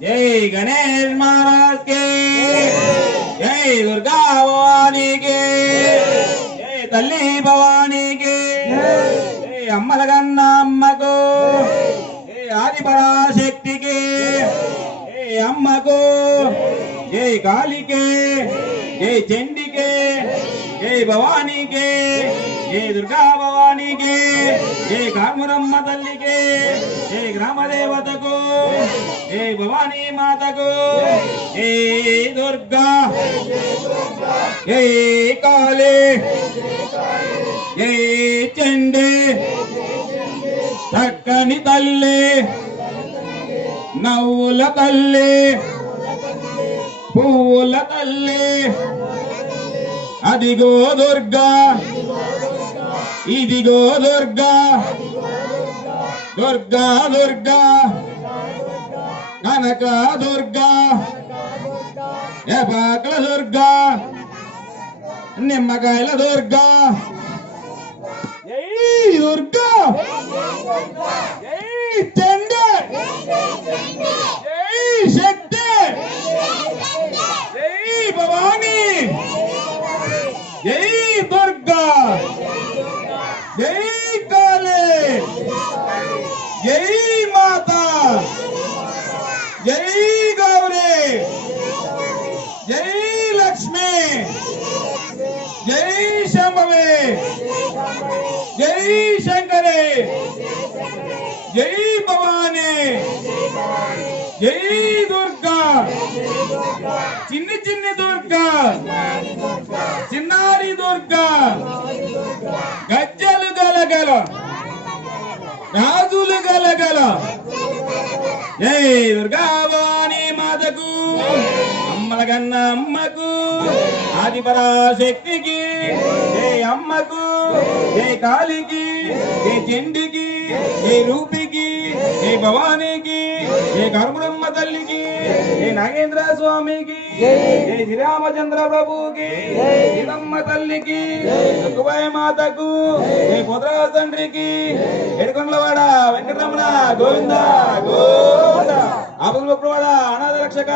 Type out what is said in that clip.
जय गणेश महाराज के, जय दुर्गा भवानी के, जय तल्ली भवानी के, जय अम्मलगन्ना अम्मा को, जय आदि पराशक्ति के, जय अम्मा को, जय काली के, जय चंडी के, जय भवानी के, जय दुर्गा भवानी के, जय कामुरम्मा तल्ली के, जय ग्राम देवता को, जय भवानी माता को, जय दुर्गा, जय काली, जय चंडी, చక్కని తల్లి నవ్వుల తల్లి పువ్వుల తల్లి అదిగో దుర్గా ఇదిగో దుర్గా దుర్గా దుర్గా కనక దుర్గా ఎపాకల దుర్గా నిమ్మకాయల దుర్గా जय दुर्गा जय चंडी जय शक्ति जय भवानी जय दुर्गा जय काली जय माता जय गौरी जय लक्ष्मी जय शंभवी जय शंकरे जय भवानी जय दुर्गा चिन्नी चिन्नी दुर्गा चिन्नारी दुर्गा गज्जलु गलगल राजुलु गलगल जय दुर्गा भवानी मातకు అమ్మలగన్న అమ్మకు ఆది పరాశక్తికి జై అమ్మకు జై కాళీకి జై చండికి జై రూపికి జై భవానీకి జై కరుమరమ్మ తల్లికి జై నాగేంద్ర స్వామికి జై శ్రీరామచంద్ర ప్రభుకి సీతమ్మ తల్లికి దుర్గబాయి మాతకు జై పోతరాజు తండ్రికి ఏడుకొండలవాడ వెంకటరమణ గోవింద గోవింద ఆపదలవాడ అనాథ రక్షక